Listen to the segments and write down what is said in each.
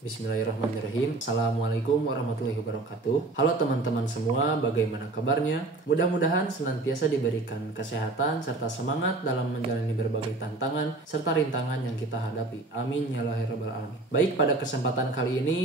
Bismillahirrahmanirrahim. Assalamualaikum warahmatullahi wabarakatuh. Halo teman-teman semua, bagaimana kabarnya? Mudah-mudahan senantiasa diberikan kesehatan serta semangat dalam menjalani berbagai tantangan serta rintangan yang kita hadapi. Amin ya Allah ya rabbal alamin. Baik, pada kesempatan kali ini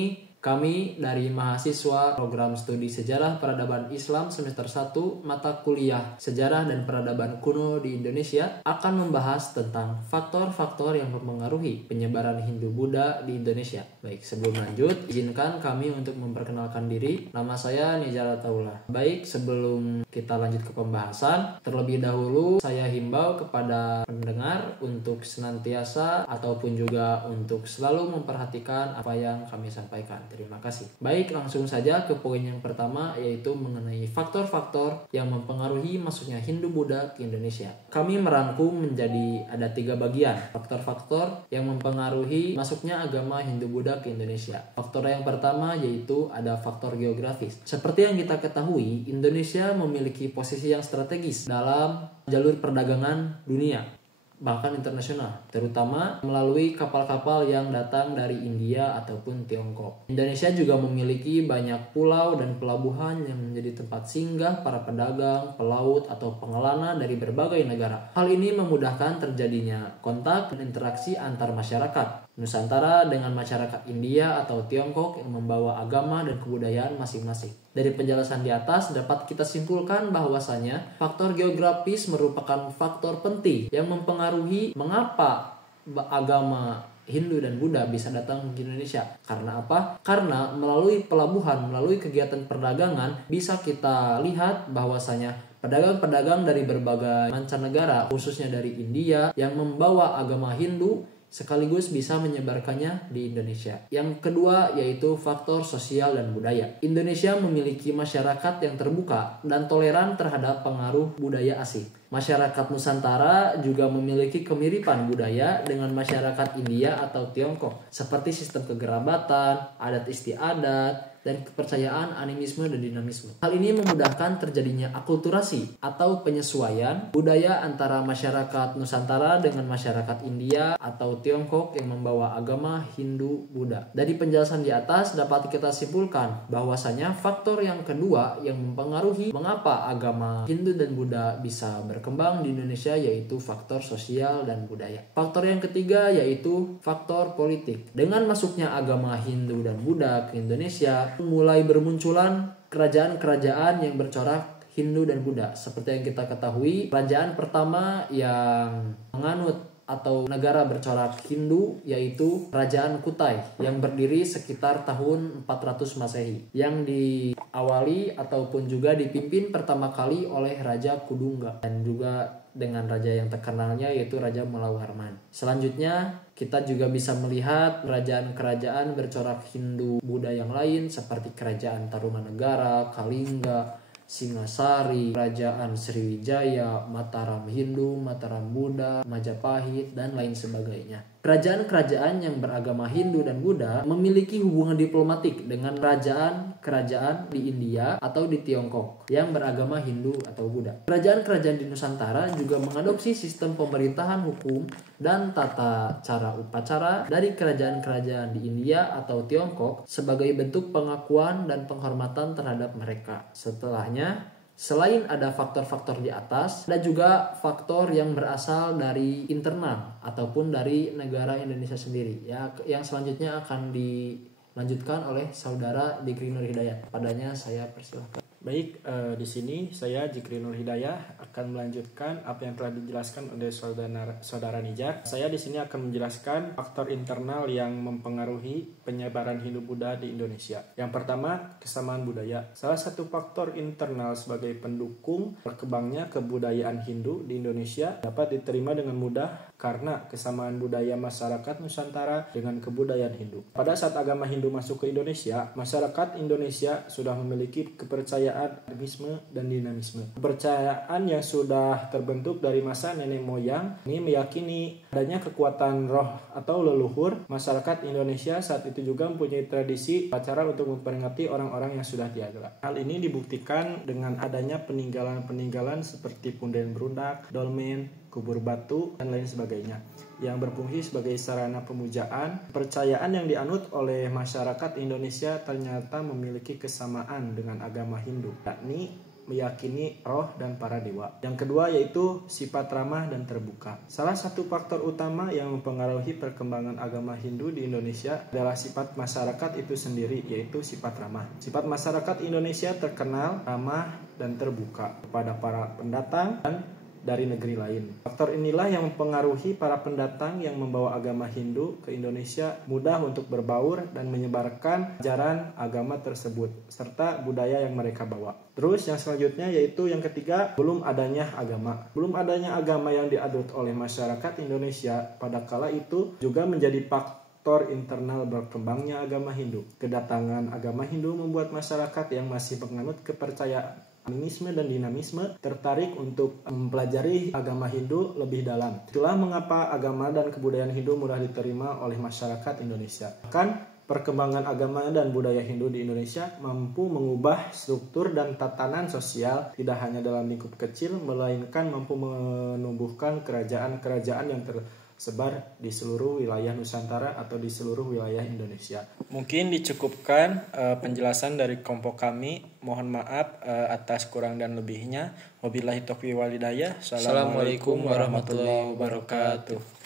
kami dari mahasiswa program studi Sejarah Peradaban Islam semester 1 mata kuliah Sejarah dan Peradaban Kuno di Indonesia akan membahas tentang faktor-faktor yang mempengaruhi penyebaran Hindu-Buddha di Indonesia. Baik, sebelum lanjut, izinkan kami untuk memperkenalkan diri. Nama saya Nizar Taula. Baik, sebelum kita lanjut ke pembahasan, terlebih dahulu saya himbau kepada pendengar untuk senantiasa ataupun juga untuk selalu memperhatikan apa yang kami sampaikan. Terima kasih. Baik, langsung saja ke poin yang pertama, yaitu mengenai faktor-faktor yang mempengaruhi masuknya Hindu-Buddha ke Indonesia. Kami merangkum menjadi ada 3 bagian faktor-faktor yang mempengaruhi masuknya agama Hindu-Buddha ke Indonesia. Faktor yang pertama yaitu ada faktor geografis. Seperti yang kita ketahui, Indonesia memiliki posisi yang strategis dalam jalur perdagangan dunia, bahkan internasional, terutama melalui kapal-kapal yang datang dari India ataupun Tiongkok. Indonesia juga memiliki banyak pulau dan pelabuhan yang menjadi tempat singgah para pedagang, pelaut, atau pengelana dari berbagai negara. Hal ini memudahkan terjadinya kontak dan interaksi antar masyarakat Nusantara dengan masyarakat India atau Tiongkok yang membawa agama dan kebudayaan masing-masing. Dari penjelasan di atas dapat kita simpulkan bahwasanya faktor geografis merupakan faktor penting yang mempengaruhi mengapa agama Hindu dan Buddha bisa datang ke Indonesia. Karena apa? Karena melalui pelabuhan, melalui kegiatan perdagangan bisa kita lihat bahwasanya pedagang-pedagang dari berbagai mancanegara, khususnya dari India, yang membawa agama Hindu sekaligus bisa menyebarkannya di Indonesia. Yang kedua yaitu faktor sosial dan budaya. Indonesia memiliki masyarakat yang terbuka dan toleran terhadap pengaruh budaya asing. Masyarakat Nusantara juga memiliki kemiripan budaya dengan masyarakat India atau Tiongkok, seperti sistem kekerabatan, adat istiadat, dan kepercayaan animisme dan dinamisme. Hal ini memudahkan terjadinya akulturasi atau penyesuaian budaya antara masyarakat Nusantara dengan masyarakat India atau Tiongkok yang membawa agama Hindu-Buddha. Dari penjelasan di atas dapat kita simpulkan bahwasanya faktor yang kedua yang mempengaruhi mengapa agama Hindu dan Buddha bisa berkembang di Indonesia yaitu faktor sosial dan budaya. Faktor yang ketiga yaitu faktor politik. Dengan masuknya agama Hindu dan Buddha ke Indonesia, mulai bermunculan kerajaan-kerajaan yang bercorak Hindu dan Buddha. Seperti yang kita ketahui, kerajaan pertama yang menganut atau negara bercorak Hindu yaitu Kerajaan Kutai yang berdiri sekitar tahun 400 Masehi, yang diawali ataupun juga dipimpin pertama kali oleh Raja Kudungga dan juga dengan raja yang terkenalnya yaitu Raja Malawarman. Selanjutnya kita juga bisa melihat kerajaan-kerajaan bercorak Hindu Buddha yang lain seperti Kerajaan Tarumanegara, Kalingga, Singasari, Kerajaan Sriwijaya, Mataram Hindu, Mataram Buddha, Majapahit, dan lain sebagainya. Kerajaan-kerajaan yang beragama Hindu dan Buddha memiliki hubungan diplomatik dengan kerajaan di India atau di Tiongkok yang beragama Hindu atau Buddha. Kerajaan-kerajaan di Nusantara juga mengadopsi sistem pemerintahan hukum dan tata cara upacara dari kerajaan-kerajaan di India atau Tiongkok sebagai bentuk pengakuan dan penghormatan terhadap mereka. Setelahnya, selain ada faktor-faktor di atas, ada juga faktor yang berasal dari internal ataupun dari negara Indonesia sendiri. Ya, yang selanjutnya akan dilanjutkan oleh saudara Jikri Nur Hidayat. Padanya saya persilahkan. Baik, di sini saya Jikri Nur Hidayah akan melanjutkan apa yang telah dijelaskan oleh saudara Nizar. Saya di sini akan menjelaskan faktor internal yang mempengaruhi penyebaran Hindu-Buddha di Indonesia. Yang pertama, kesamaan budaya. Salah satu faktor internal sebagai pendukung berkembangnya kebudayaan Hindu di Indonesia dapat diterima dengan mudah karena kesamaan budaya masyarakat Nusantara dengan kebudayaan Hindu. Pada saat agama Hindu masuk ke Indonesia, masyarakat Indonesia sudah memiliki kepercayaan animisme dan dinamisme. Kepercayaan yang sudah terbentuk dari masa nenek moyang ini meyakini adanya kekuatan roh atau leluhur. Masyarakat Indonesia saat itu juga mempunyai tradisi upacara untuk memperingati orang-orang yang sudah tiada. Hal ini dibuktikan dengan adanya peninggalan-peninggalan seperti punden berundak, dolmen, kubur batu, dan lain sebagainya, yang berfungsi sebagai sarana pemujaan. Kepercayaan yang dianut oleh masyarakat Indonesia ternyata memiliki kesamaan dengan agama Hindu, yakni meyakini roh dan para dewa. Yang kedua yaitu sifat ramah dan terbuka. Salah satu faktor utama yang mempengaruhi perkembangan agama Hindu di Indonesia adalah sifat masyarakat itu sendiri, yaitu sifat ramah. Sifat masyarakat Indonesia terkenal ramah dan terbuka kepada para pendatang dan dari negeri lain. Faktor inilah yang mempengaruhi para pendatang yang membawa agama Hindu ke Indonesia mudah untuk berbaur dan menyebarkan ajaran agama tersebut serta budaya yang mereka bawa. Terus yang selanjutnya yaitu yang ketiga, belum adanya agama. Belum adanya agama yang diadopsi oleh masyarakat Indonesia pada kala itu juga menjadi faktor internal berkembangnya agama Hindu. Kedatangan agama Hindu membuat masyarakat yang masih menganut kepercayaan animisme dan dinamisme tertarik untuk mempelajari agama Hindu lebih dalam. Itulah mengapa agama dan kebudayaan Hindu mudah diterima oleh masyarakat Indonesia. Bahkan perkembangan agama dan budaya Hindu di Indonesia mampu mengubah struktur dan tatanan sosial tidak hanya dalam lingkup kecil, melainkan mampu menumbuhkan kerajaan-kerajaan yang tersebar di seluruh wilayah Nusantara atau di seluruh wilayah Indonesia. Mungkin dicukupkan penjelasan dari kelompok kami. Mohon maaf atas kurang dan lebihnya. Wabillahi taufiq wal hidayah. Assalamualaikum warahmatullahi wabarakatuh.